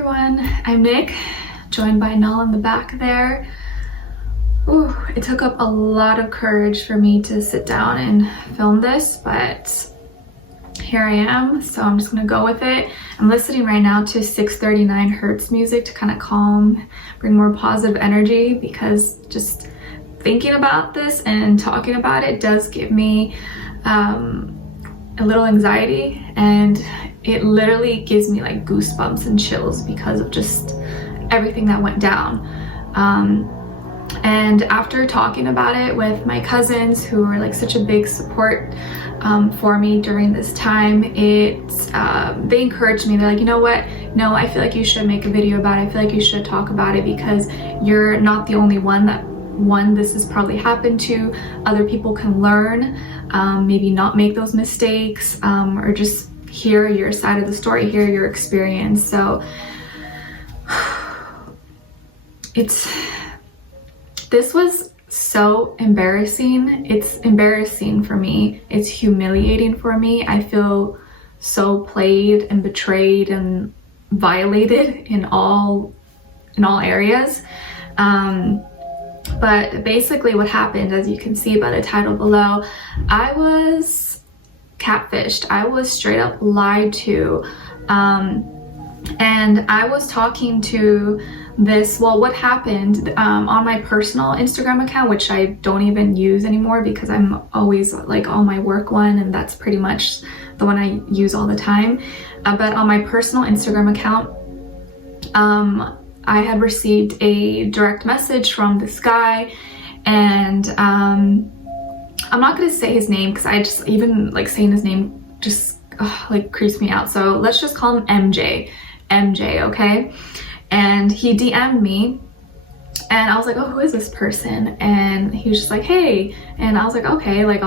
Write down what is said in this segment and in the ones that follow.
everyone, I'm Nick, joined by Null in the back there. Ooh, it took up a lot of courage for me to sit down and film this, but here I am, so I'm just gonna go with it. I'm listening right now to 639 Hertz music to kind of calm, bring more positive energy, because just thinking about this and talking about it does give me a little anxiety, and it literally gives me like goosebumps and chills because of just everything that went down. And after talking about it with my cousins, who were like such a big support for me during this time, they encouraged me. They're like, you know what? No, I feel like you should make a video about it. I feel like you should talk about it because you're not the only one this has probably happened to. Other people can learn, maybe not make those mistakes, or just hear your side of the story, hear your experience. So this was so embarrassing. It's embarrassing for me. It's humiliating for me. I feel so played and betrayed and violated in all areas. But basically what happened, as you can see by the title below, I was catfished. I was straight up lied to. And I was talking to this, well, what happened on my personal Instagram account, which I don't even use anymore because I'm always like on my work one, and that's pretty much the one I use all the time. But on my personal Instagram account, I had received a direct message from this guy, and I'm not gonna say his name because I just, even like saying his name just like creeps me out. So let's just call him MJ, okay? And he DM'd me, and I was like, oh, who is this person? And he was just like, hey. And I was like, okay, like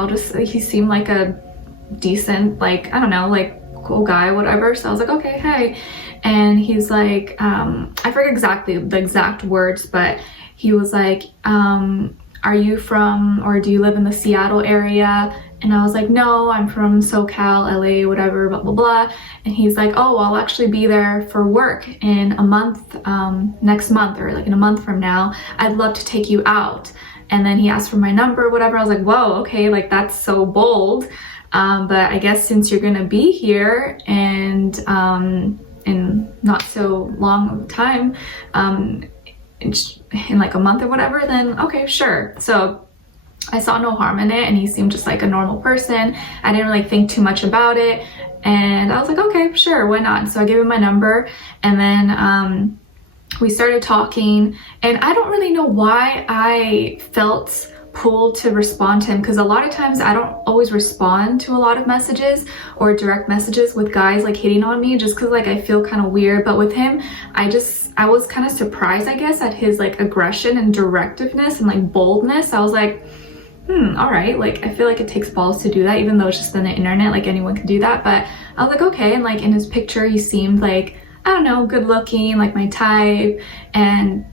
he seemed like a decent, like, I don't know, like cool guy, whatever. So I was like, okay, hey. And he's like, I forget exactly the exact words, but he was like, are you from, or do you live in the Seattle area? And I was like, no, I'm from SoCal, LA, whatever, blah, blah, blah. And he's like, oh, I'll actually be there for work in a month, next month, or like in a month from now. I'd love to take you out. And then he asked for my number, whatever. I was like, whoa, okay, like that's so bold. But I guess since you're gonna be here and in not so long of a time, in like a month or whatever, then okay, sure. So I saw no harm in it, and he seemed just like a normal person. I didn't really think too much about it, and I was like, okay, sure, why not? So I gave him my number, and then we started talking, and I don't really know why I felt pulled to respond to him, because a lot of times I don't always respond to a lot of messages or direct messages with guys like hitting on me, just because like I feel kind of weird. But with him, I was kind of surprised, I guess, at his like aggression and directiveness and like boldness. I was like, all right, like I feel like it takes balls to do that, even though it's just on the internet, like anyone can do that. But I was like, okay. And like in his picture, he seemed like, I don't know, good looking, like my type. And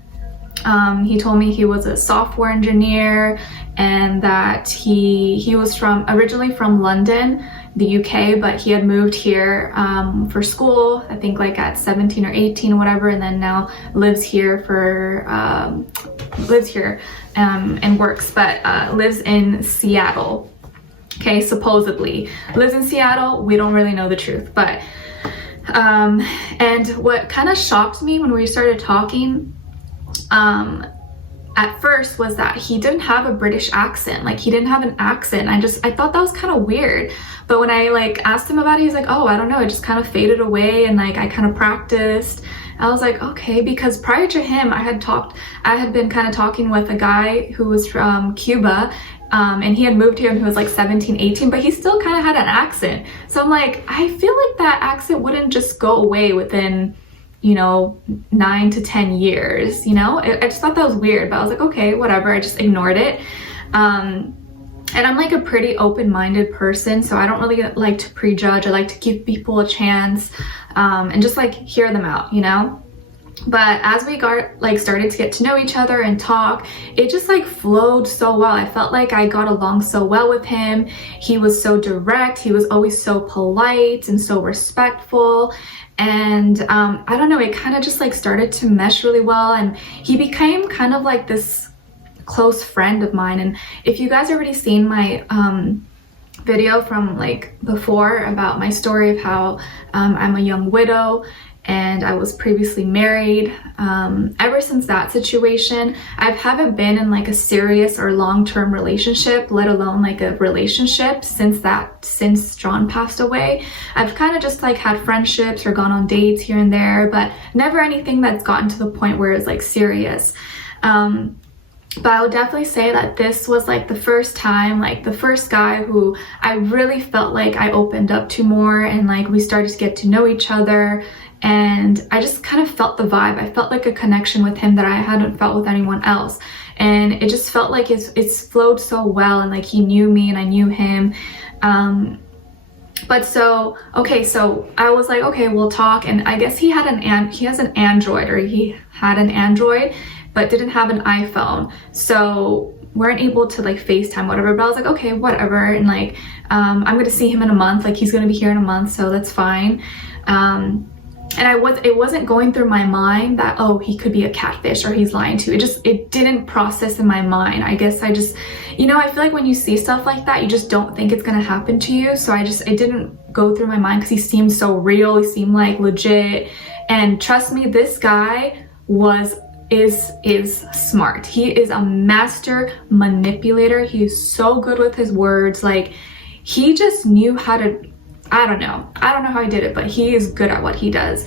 he told me he was a software engineer, and that he was originally from London, the UK, but he had moved here for school, I think like at 17 or 18 or whatever, and then now lives here and works, but lives in Seattle. Okay, supposedly lives in Seattle. We don't really know the truth, but and what kind of shocked me when we started talking at first was that he didn't have a British accent. Like he didn't have an accent. I thought that was kind of weird. But when I like asked him about it, he's like, oh, I don't know, it just kind of faded away, and like I kind of practiced. I was like, okay, because prior to him, I had been kind of talking with a guy who was from Cuba, and he had moved here and he was like 17, 18, but he still kind of had an accent. So I'm like, I feel like that accent wouldn't just go away within, you know, 9 to 10 years, you know? I just thought that was weird, but I was like, okay, whatever. I just ignored it. And I'm like a pretty open-minded person, so I don't really like to prejudge. I like to give people a chance, and just like hear them out, you know? But as we started to get to know each other and talk, it just like flowed so well. I felt like I got along so well with him. He was so direct. He was always so polite and so respectful. And I don't know, it kind of just like started to mesh really well, and he became kind of like this close friend of mine. And if you guys already seen my video from like before about my story of how I'm a young widow and I was previously married, ever since that situation, I haven't been in like a serious or long-term relationship, let alone like a relationship since John passed away. I've kind of just like had friendships or gone on dates here and there, but never anything that's gotten to the point where it's like serious. But I would definitely say that this was like the first time, like the first guy who I really felt like I opened up to more, and like we started to get to know each other, and I just kind of felt the vibe. I felt like a connection with him that I hadn't felt with anyone else, and it just felt like it's flowed so well, and like he knew me and I knew him. But so I was like, okay, we'll talk. And I guess he has an Android, but didn't have an iPhone, so weren't able to like FaceTime, whatever. But I was like, okay, whatever. And like I'm gonna see him in a month, like he's gonna be here in a month, so that's fine. And it wasn't going through my mind that, oh, he could be a catfish or he's lying to. It didn't process in my mind. I guess I just, you know, I feel like when you see stuff like that, you just don't think it's gonna happen to you. So it didn't go through my mind, because he seemed so real. He seemed like legit. And trust me, this guy is smart. He is a master manipulator. He is so good with his words. Like, he just knew how to, I don't know how he did it, but he is good at what he does.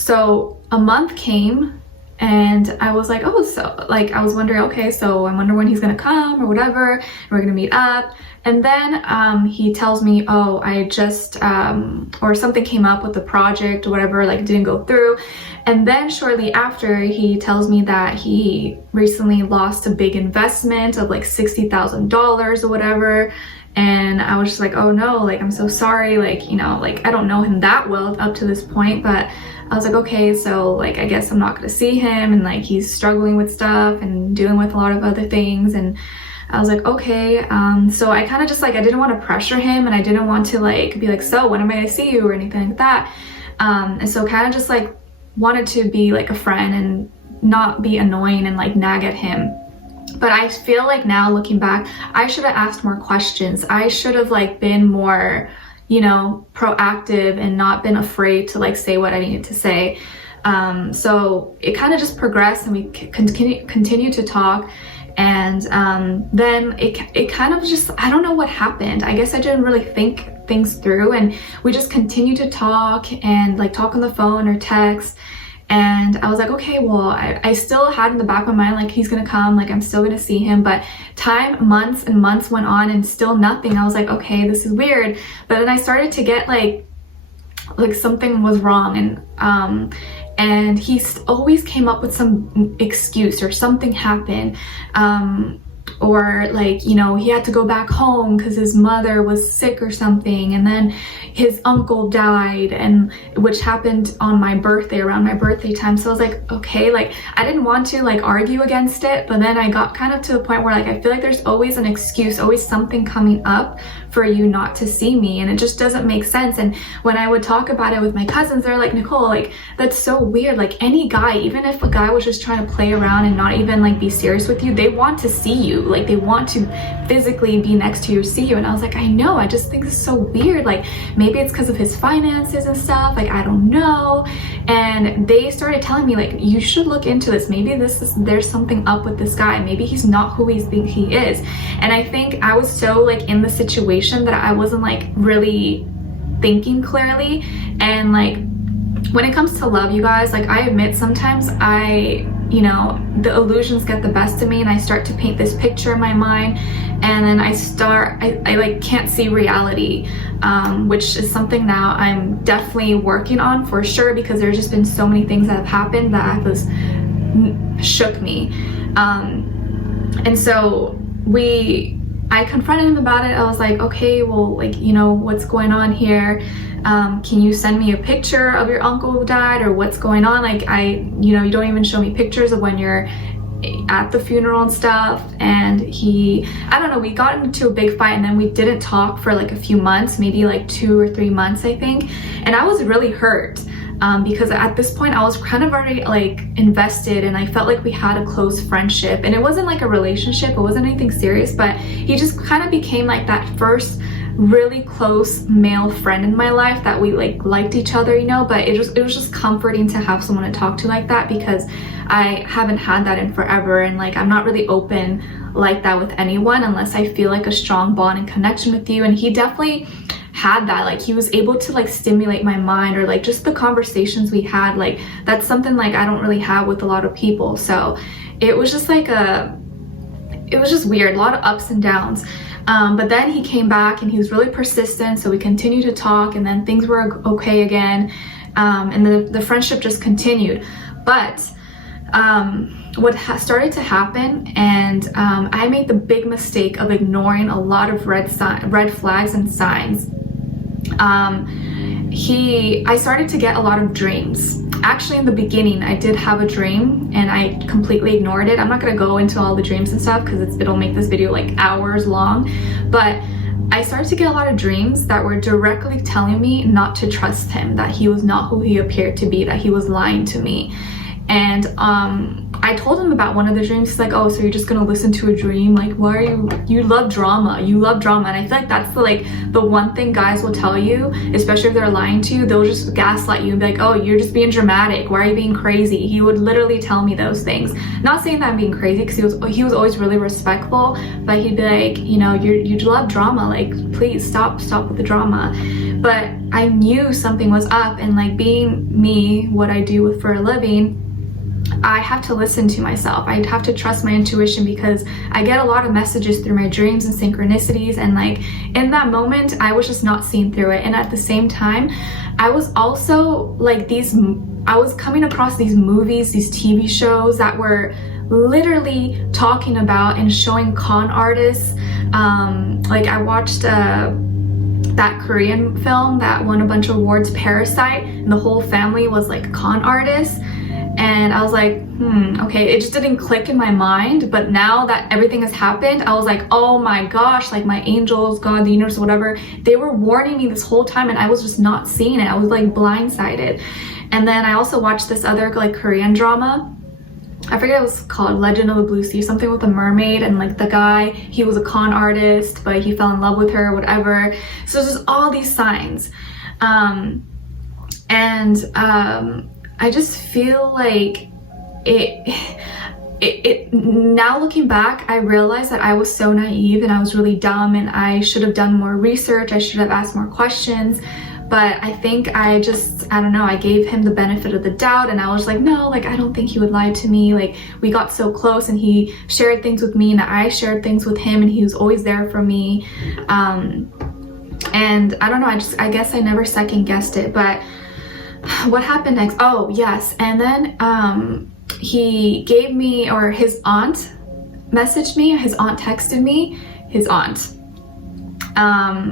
So a month came, and I was like, oh, so like I was wondering, okay, so I wonder when he's gonna come or whatever, and we're gonna meet up. And then he tells me, oh, I just or something came up with the project or whatever, like didn't go through. And then shortly after, he tells me that he recently lost a big investment of like $60,000 or whatever. And I was just like, oh no, like I'm so sorry, like, you know, like I don't know him that well up to this point, but I was like, okay, so like I guess I'm not gonna see him, and like he's struggling with stuff and dealing with a lot of other things. And I was like, okay. So I kind of just like, I didn't want to pressure him, and I didn't want to like be like, so when am I gonna see you or anything like that. And so kind of just like wanted to be like a friend and not be annoying and like nag at him. But I feel like now looking back, I should have asked more questions. I should have like been more, you know, proactive and not been afraid to like say what I needed to say. So it kind of just progressed, and we continued to talk. And then it kind of just, I don't know what happened. I guess I didn't really think things through, and we just continued to talk and like talk on the phone or text. And I was like, okay, well, I still had in the back of my mind, like, he's gonna come, like I'm still gonna see him. But months and months went on and still nothing. I was like, okay, this is weird. But then I started to get like something was wrong, and he always came up with some excuse, or something happened, or like, you know, he had to go back home because his mother was sick or something, and then his uncle died, and which happened on my birthday, around my birthday time. So I was like, okay, like I didn't want to like argue against it, but then I got kind of to the point where like I feel like there's always an excuse, always something coming up for you not to see me, and it just doesn't make sense. And when I would talk about it with my cousins, they're like, Nicole, like that's so weird. Like any guy, even if a guy was just trying to play around and not even like be serious with you, they want to see you, like they want to physically be next to you or see you. And I was like, I know, I just think this is so weird. Like maybe it's because of his finances and stuff, like I don't know. And they started telling me like, you should look into this, maybe there's something up with this guy, maybe he's not who he thinks he is. And I think I was so like in the situation that I wasn't like really thinking clearly. And like when it comes to love, you guys, like I admit sometimes you know, the illusions get the best of me, and I start to paint this picture in my mind, and then I like can't see reality, which is something now I'm definitely working on for sure, because there's just been so many things that have happened that has shook me. And so I confronted him about it. I was like, okay, well, like, you know, what's going on here? Can you send me a picture of your uncle who died, or what's going on? Like you know, you don't even show me pictures of when you're at the funeral and stuff, and I don't know, we got into a big fight, and then we didn't talk for like a few months, maybe like 2 or 3 months, I think. And I was really hurt because at this point I was kind of already like invested, and I felt like we had a close friendship, and it wasn't like a relationship, it wasn't anything serious, but he just kind of became like that first really close male friend in my life that we like liked each other, you know. But it was just comforting to have someone to talk to like that, because I haven't had that in forever, and like I'm not really open like that with anyone unless I feel like a strong bond and connection with you. And he definitely had that. Like he was able to like stimulate my mind, or like just the conversations we had, like that's something like I don't really have with a lot of people. So it was just like it was just weird, a lot of ups and downs. But then he came back and he was really persistent, so we continued to talk, and then things were okay again, and the friendship just continued. But what started to happen, and I made the big mistake of ignoring a lot of red flags and signs. I started to get a lot of dreams. Actually, in the beginning, I did have a dream and I completely ignored it. I'm not gonna go into all the dreams and stuff because it'll make this video like hours long, but I started to get a lot of dreams that were directly telling me not to trust him, that he was not who he appeared to be, that he was lying to me. And I told him about one of the dreams. He's like, oh, so you're just gonna listen to a dream? Like, why are you love drama, you love drama. And I feel like that's the one thing guys will tell you, especially if they're lying to you. They'll just gaslight you and be like, oh, you're just being dramatic, why are you being crazy? He would literally tell me those things. Not saying that I'm being crazy, because he was always really respectful, but he'd be like, you know, you love drama, like please stop with the drama. But I knew something was up, and like being me, what I do for a living, I have to listen to myself. I have to trust my intuition, because I get a lot of messages through my dreams and synchronicities, and like in that moment I was just not seeing through it. And at the same time, I was also like I was coming across these movies, these TV shows that were literally talking about and showing con artists. Like I watched that Korean film that won a bunch of awards, Parasite, and the whole family was like con artists. And I was like, okay, it just didn't click in my mind. But now that everything has happened, I was like, oh my gosh, like my angels, God, the universe, whatever, they were warning me this whole time, and I was just not seeing it. I was like blindsided. And then I also watched this other like Korean drama. I forget what it was called, Legend of the Blue Sea, something with a mermaid, and like the guy, he was a con artist, but he fell in love with her, whatever. So there's just all these signs. I just feel like it now looking back, I realized that I was so naive and I was really dumb, and I should have done more research. I should have asked more questions. But I think I don't know, I gave him the benefit of the doubt, and I was like, no, like I don't think he would lie to me. Like we got so close, and he shared things with me, and I shared things with him, and he was always there for me. And I don't know, I guess I never second guessed it. But what happened next? Oh yes, and then he gave me, or his aunt messaged me, his aunt texted me, his aunt.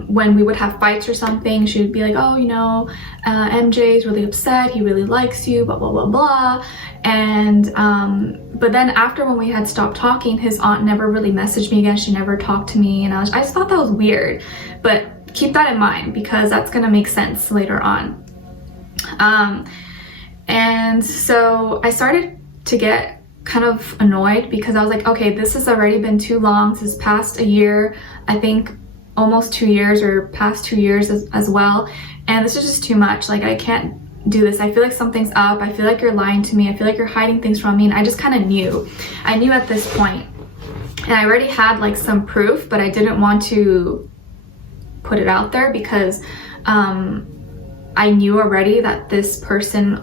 When we would have fights or something, she would be like, oh, you know, MJ is really upset, he really likes you, blah blah blah blah. And but then after, when we had stopped talking, his aunt never really messaged me again. She never talked to me, and I just thought that was weird. But keep that in mind, because that's gonna make sense later on. And so I started to get kind of annoyed, because I was like, okay, this has already been too long. This is past a year, I think almost 2 years, or past 2 years as well. And this is just too much. Like I can't do this. I feel like something's up. I feel like you're lying to me. I feel like you're hiding things from me. And I just kind of knew. I knew at this point. And I already had like some proof, but I didn't want to put it out there, because I knew already that this person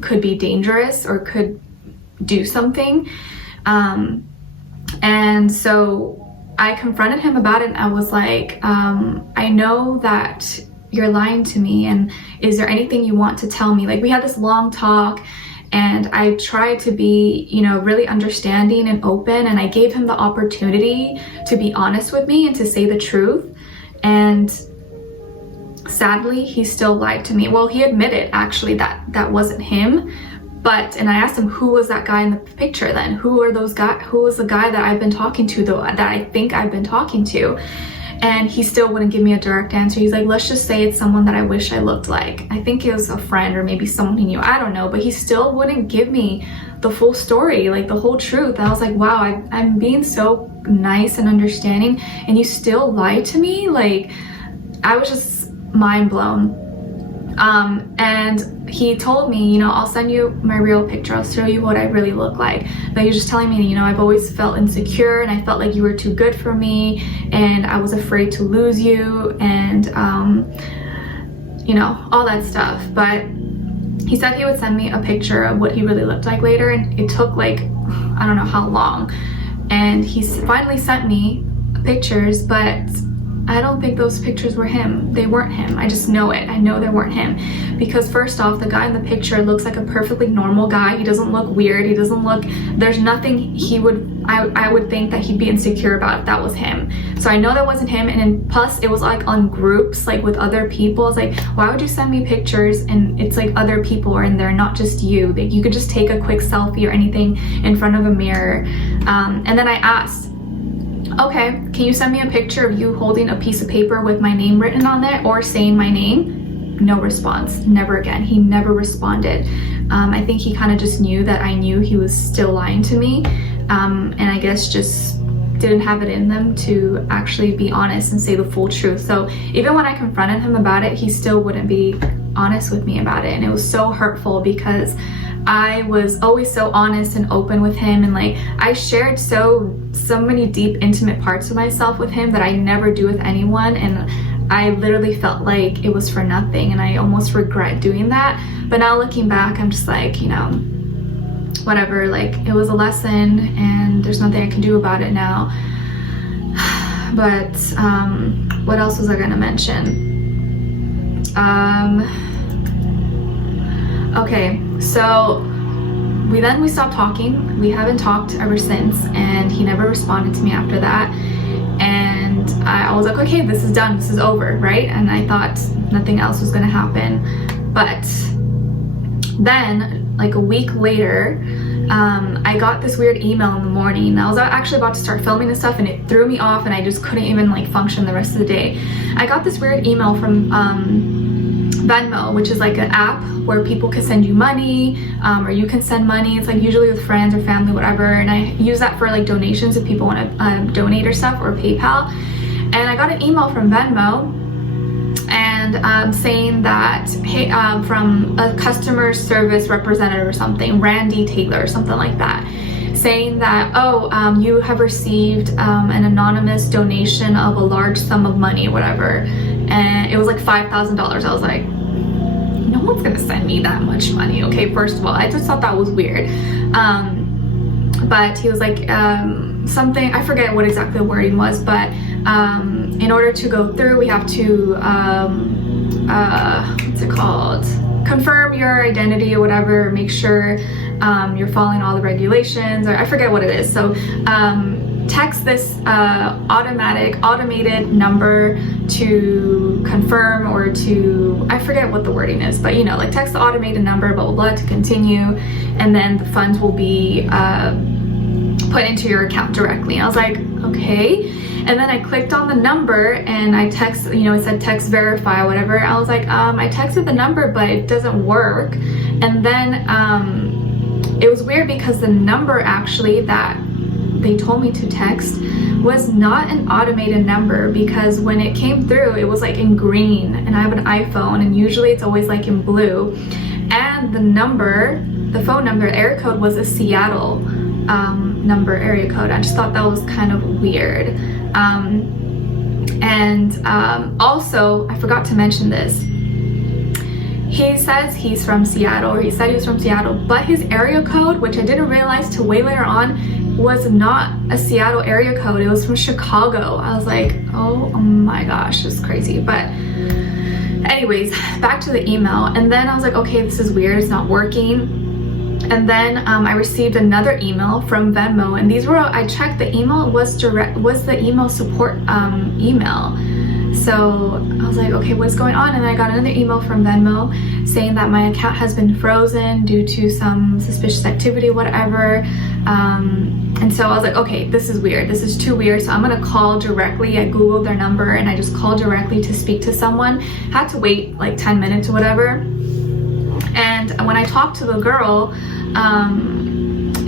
could be dangerous or could do something. And so I confronted him about it, and I was like, I know that you're lying to me, and is there anything you want to tell me? Like we had this long talk, and I tried to be, you know, really understanding and open, and I gave him the opportunity to be honest with me and to say the truth. And sadly, he still lied to me. Well, he admitted actually that that wasn't him, And I asked him, who was that guy in the picture then? Who was the guy that I've been talking to, though, that I think I've been talking to? And he still wouldn't give me a direct answer. He's like, let's just say it's someone that I wish I looked like. I think it was a friend or maybe someone he knew, I don't know, but he still wouldn't give me the full story, like the whole truth. And I was like, wow, I'm being so nice and understanding, and you still lied to me? Like, I was just mind blown. And he told me, you know, I'll send you my real picture, I'll show you what I really look like. But he was just telling me, you know, I've always felt insecure, and I felt like you were too good for me, and I was afraid to lose you, and you know, all that stuff. But he said he would send me a picture of what he really looked like later, and it took like, I don't know how long. And he finally sent me pictures, but I don't think those pictures were him. They weren't him. I just know it. I know they weren't him. Because first off, the guy in the picture looks like a perfectly normal guy. He doesn't look weird. He doesn't look, there's nothing I would think that he'd be insecure about if that was him. So I know that wasn't him. And then plus it was like on groups, like with other people. It's like, why would you send me pictures and it's like other people are in there, not just you? Like, you could just take a quick selfie or anything in front of a mirror. And then I asked, okay, can you send me a picture of you holding a piece of paper with my name written on it or saying my name? No response. Never again. He never responded. I think he kind of just knew that I knew he was still lying to me, and I guess just didn't have it in them to actually be honest and say the full truth. So even when I confronted him about it, he still wouldn't be honest with me about it, and it was so hurtful because I was always so honest and open with him, and like I shared so many deep, intimate parts of myself with him that I never do with anyone, and I literally felt like it was for nothing, and I almost regret doing that. But now looking back, I'm just like, you know, whatever, like it was a lesson and there's nothing I can do about it now. But what else was I gonna mention? Okay, so we stopped talking. We haven't talked ever since, and he never responded to me after that. And I was like, okay, this is done, this is over, right? And I thought nothing else was gonna happen. But then, like a week later, I got this weird email in the morning. I was actually about to start filming and stuff, and it threw me off, and I just couldn't even like function the rest of the day. I got this weird email from Venmo, which is like an app where people can send you money, or you can send money. It's like usually with friends or family, whatever, and I use that for like donations if people want to donate or stuff, or PayPal. And I got an email from Venmo and saying that, hey, from a customer service representative or something, Randy Taylor or something like that, saying that, oh, you have received an anonymous donation of a large sum of money or whatever, and it was like $5,000. I was like, no one's gonna send me that much money. Okay, first of all, I just thought that was weird. But he was like, something, I forget what exactly the wording was, but in order to go through, we have to what's it called, confirm your identity or whatever, make sure you're following all the regulations, or I forget what it is. So text this automated number to confirm, or to, I forget what the wording is, but you know, like text the automated number, blah blah blah, to continue, and then the funds will be put into your account directly. And I was like, okay. And then I clicked on the number and I text, you know, it said text verify, whatever. I was like, I texted the number, but it doesn't work. And then it was weird because the number actually that they told me to text was not an automated number, because when it came through, it was like in green, and I have an iPhone, and usually it's always like in blue. And the number, the phone number, area code was a Seattle number, area code. I just thought that was kind of weird. Also, I forgot to mention this. He says he's from Seattle, or he said he was from Seattle, but his area code, which I didn't realize till way later on, was not a Seattle area code. It was from Chicago. I was like, oh my gosh, this is crazy. But anyways, back to the email. And then I was like, okay, this is weird, it's not working. And then I received another email from Venmo, and these were, I checked the email, was the email support email so I was like, okay, what's going on? And I got another email from Venmo saying that my account has been frozen due to some suspicious activity, whatever. And so I was like, okay, this is weird. This is too weird. So I'm gonna call directly. I Googled their number and I just called directly to speak to someone. Had to wait like 10 minutes or whatever. And when I talked to the girl,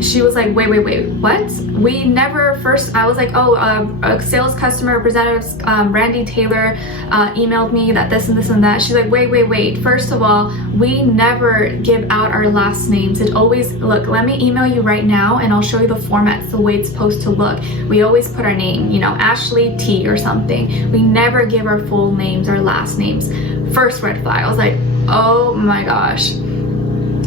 she was like, wait, what? We never first, I was like, oh, a sales customer representative, Randy Taylor, emailed me that this and this and that. She's like, wait. First of all, we never give out our last names. It always, look, let me email you right now and I'll show you the format, the way it's supposed to look. We always put our name, you know, Ashley T or something. We never give our full names, our last names. First red flag. I was like, oh my gosh.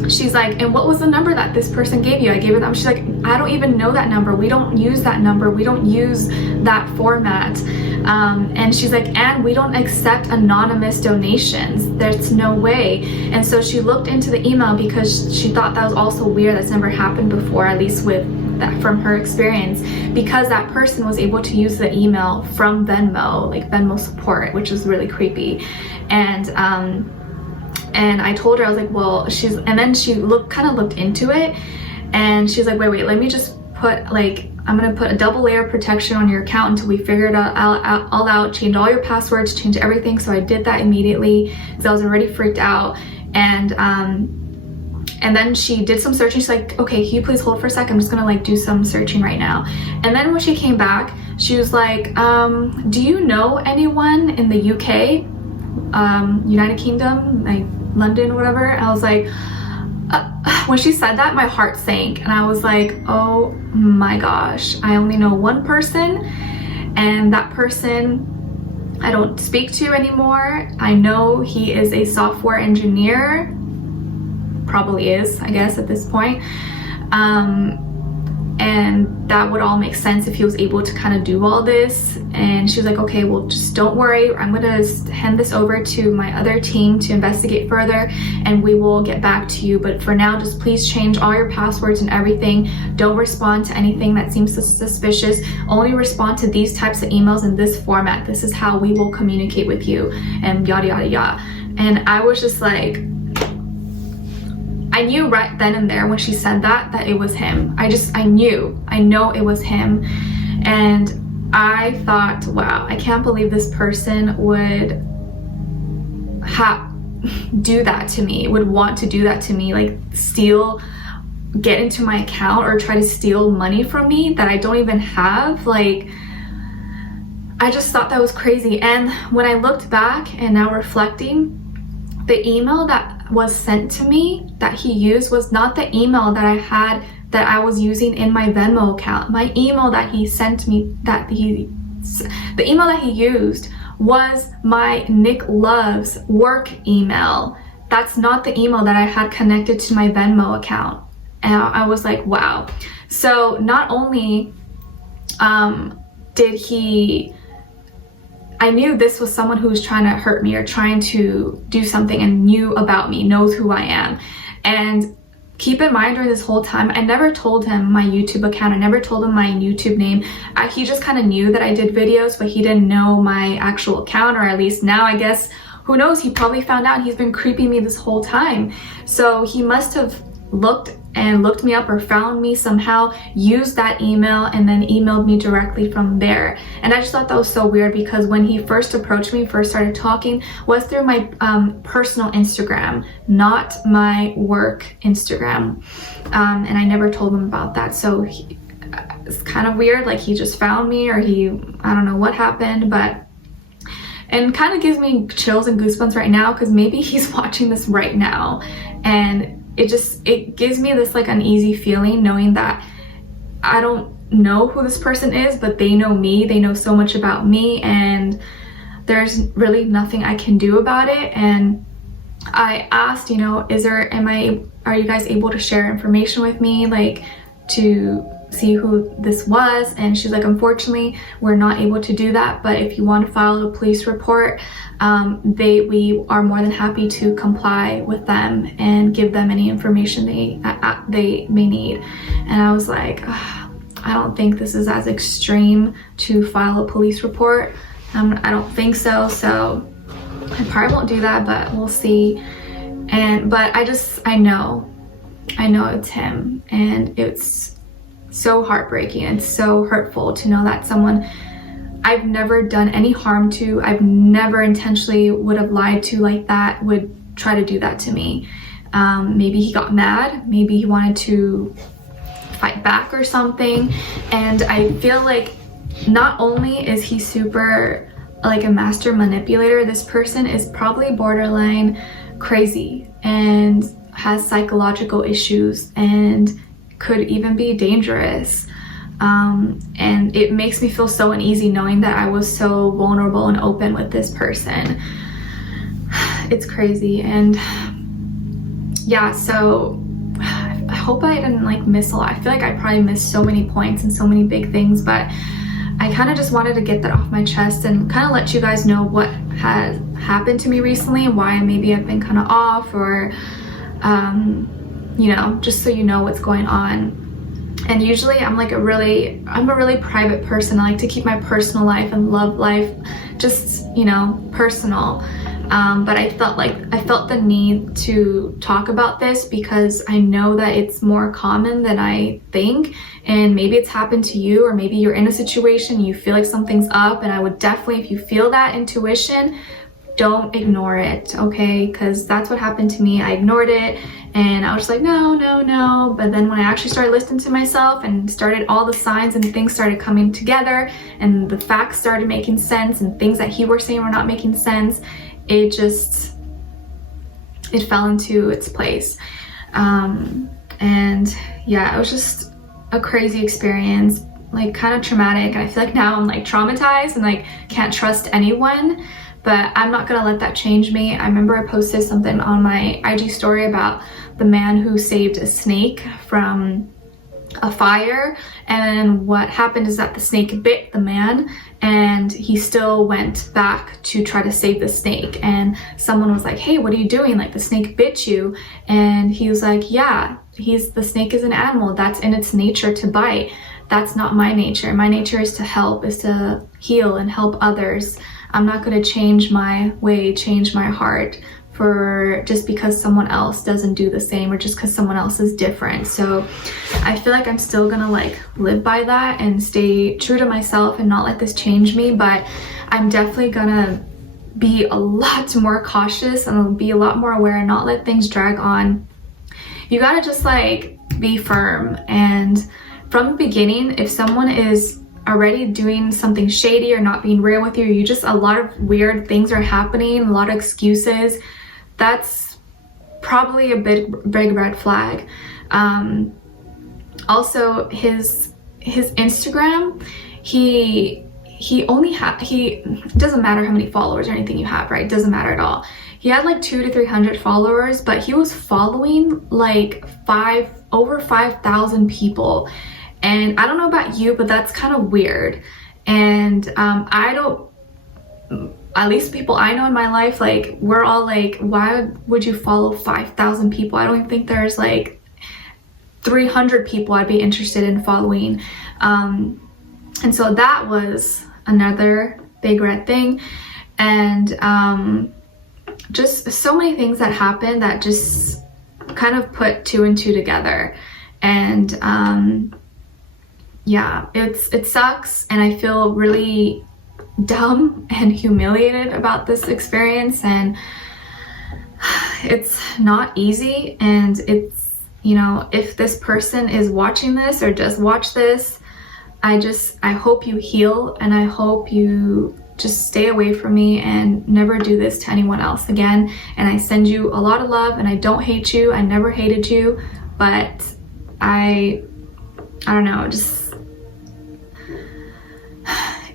She's like, and what was the number that this person gave you? I gave her that. She's like, I don't even know that number. We don't use that number. We don't use that format. And she's like, and we don't accept anonymous donations. There's no way. And so she looked into the email because she thought that was also weird. That's never happened before, at least with that from her experience, because that person was able to use the email from Venmo, like Venmo support, which is really creepy. And I told her, I was like, well, and then she kind of looked into it and she's like, wait, let me just put I'm gonna put a double layer of protection on your account until we figure it all out, change all your passwords, change everything. So I did that immediately because I was already freaked out. And then she did some searching. She's like, okay, can you please hold for a second? I'm just gonna like do some searching right now. And then when she came back, she was like, do you know anyone in the UK, United Kingdom, like London, whatever? I was like, when she said that, my heart sank and I was like, oh my gosh, I only know one person and that person I don't speak to anymore. I know he is a software engineer, probably is, I guess, at this point. And that would all make sense if he was able to kind of do all this. And she was like, okay, well, just don't worry. I'm gonna hand this over to my other team to investigate further and we will get back to you. But for now, just please change all your passwords and everything. Don't respond to anything that seems suspicious. Only respond to these types of emails in this format. This is how we will communicate with you, and yada, yada, yada. And I was just like, I knew right then and there when she said that it was him. I know it was him. And I thought, wow, I can't believe this person would do that to me, would want to do that to me, like get into my account or try to steal money from me that I don't even have. Like, I just thought that was crazy. And when I looked back and now reflecting, the email that was sent to me that he used was not the email that I was using in my Venmo account. My email that he sent me, the email that he used was my Nicloves work email. That's not the email that I had connected to my Venmo account. And I was like, wow. So not only I knew this was someone who was trying to hurt me or trying to do something and knew about me, knows who I am. And keep in mind, during this whole time, I never told him my YouTube account. I never told him my YouTube name. He just kind of knew that I did videos, but he didn't know my actual account, or at least now, I guess, who knows, he probably found out. He's been creeping me this whole time. So he must have looked me up or found me somehow, used that email, and then emailed me directly from there. And I just thought that was so weird because when he first approached me, first started talking, was through my personal Instagram, not my work Instagram. And I never told him about that. So it's kind of weird, like he just found me, or I don't know what happened, and kind of gives me chills and goosebumps right now because maybe he's watching this right now. And it gives me this like uneasy feeling knowing that I don't know who this person is, but they know me. They know so much about me, and there's really nothing I can do about it. And I asked, you know, are you guys able to share information with me, like to see who this was? And she's like, unfortunately, we're not able to do that, but if you want to file a police report, we are more than happy to comply with them and give them any information they may need. And I was like, I don't think this is as extreme to file a police report. I don't think so, so I probably won't do that, but we'll see. But I know it's him, and it's so heartbreaking and so hurtful to know that someone I've never done any harm to, I've never intentionally would have lied to like that, would try to do that to me. Maybe he got mad, maybe he wanted to fight back or something. And I feel like not only is he super like a master manipulator, this person is probably borderline crazy and has psychological issues and could even be dangerous. And it makes me feel so uneasy knowing that I was so vulnerable and open with this person. It's crazy. And yeah, so I hope I didn't like miss a lot. I feel like I probably missed so many points and so many big things, but I kind of just wanted to get that off my chest and kind of let you guys know what has happened to me recently and why maybe I've been kind of off, or you know, just so you know what's going on. And usually I'm a really private person. I like to keep my personal life and love life just, you know, personal. But I felt the need to talk about this because I know that it's more common than I think, and maybe it's happened to you, or maybe you're in a situation you feel like something's up. And I would definitely, if you feel that intuition, don't ignore it, okay? Because that's what happened to me. I ignored it and I was just like, no. But then when I actually started listening to myself and started, all the signs and things started coming together and the facts started making sense and things that he were saying were not making sense, it fell into its place. And yeah, it was just a crazy experience, like kind of traumatic. And I feel like now I'm like traumatized and like can't trust anyone. But I'm not gonna let that change me. I remember I posted something on my IG story about the man who saved a snake from a fire, and what happened is that the snake bit the man and he still went back to try to save the snake. And someone was like, hey, what are you doing? Like, the snake bit you. And he was like, yeah, the snake is an animal. That's in its nature to bite. That's not my nature. My nature is to help, is to heal and help others. I'm not going to change my way, change my heart for just because someone else doesn't do the same, or just because someone else is different. So I feel like I'm still gonna like live by that and stay true to myself and not let this change me. But I'm definitely gonna be a lot more cautious and I'll be a lot more aware and not let things drag on. You gotta just like be firm. And from the beginning, if someone is already doing something shady or not being real with you, you just, a lot of weird things are happening, a lot of excuses, that's probably a big red flag. Also his Instagram, he doesn't matter how many followers or anything you have, right? It doesn't matter at all. He had like 200 to 300 followers, but he was following like over 5,000 people. And I don't know about you, but that's kind of weird. And at least people I know in my life, like, we're all like, why would you follow 5,000 people? I don't even think there's like 300 people I'd be interested in following. And so that was another big red thing. And just so many things that happened that just kind of put two and two together. And yeah, it sucks, and I feel really dumb and humiliated about this experience, and it's not easy. And it's, you know, if this person is watching this or just watch this, I hope you heal, and I hope you just stay away from me and never do this to anyone else again. And I send you a lot of love, and I don't hate you. I never hated you, but I don't know, just,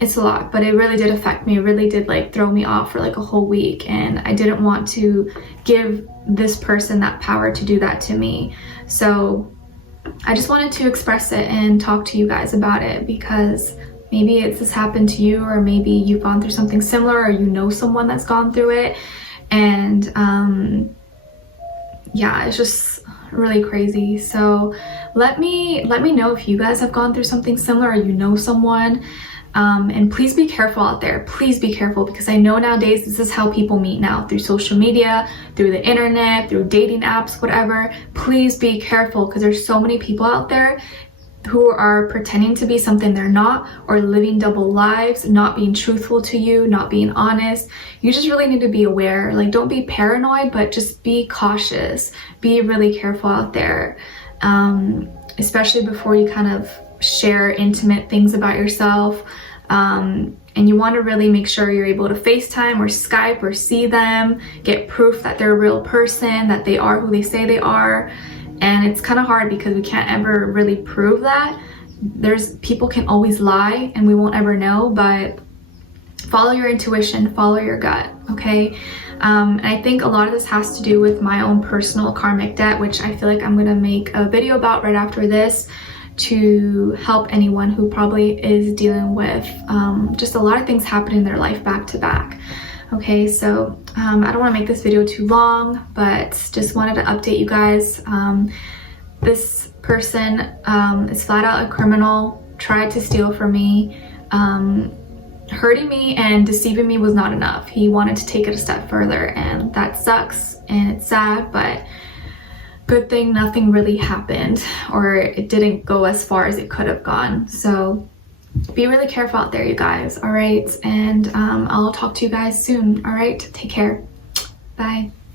it's a lot. But it really did affect me. It really did like throw me off for like a whole week, and I didn't want to give this person that power to do that to me. So I just wanted to express it and talk to you guys about it, because maybe this happened to you, or maybe you've gone through something similar, or you know someone that's gone through it. And yeah, it's just really crazy. So let me know if you guys have gone through something similar, or you know someone. And please be careful out there. Please be careful, because I know nowadays this is how people meet now, through social media, through the internet, through dating apps, whatever. Please be careful, because there's so many people out there who are pretending to be something they're not, or living double lives, not being truthful to you, not being honest. You just really need to be aware. Like, don't be paranoid, but just be cautious. Be really careful out there, especially before you kind of share intimate things about yourself. And you want to really make sure you're able to FaceTime or Skype or see them, get proof that they're a real person, that they are who they say they are. And it's kind of hard because we can't ever really prove that. People can always lie and we won't ever know, but follow your intuition, follow your gut, okay? And I think a lot of this has to do with my own personal karmic debt, which I feel like I'm gonna make a video about right after this, to help anyone who probably is dealing with just a lot of things happening in their life back to back. Okay, so I don't want to make this video too long, but just wanted to update you guys. This person is flat out a criminal, tried to steal from me. Hurting me and deceiving me was not enough. He wanted to take it a step further, and that sucks and it's sad, but good thing nothing really happened, or it didn't go as far as it could have gone. So be really careful out there, you guys. All right, and I'll talk to you guys soon. All right, take care. Bye.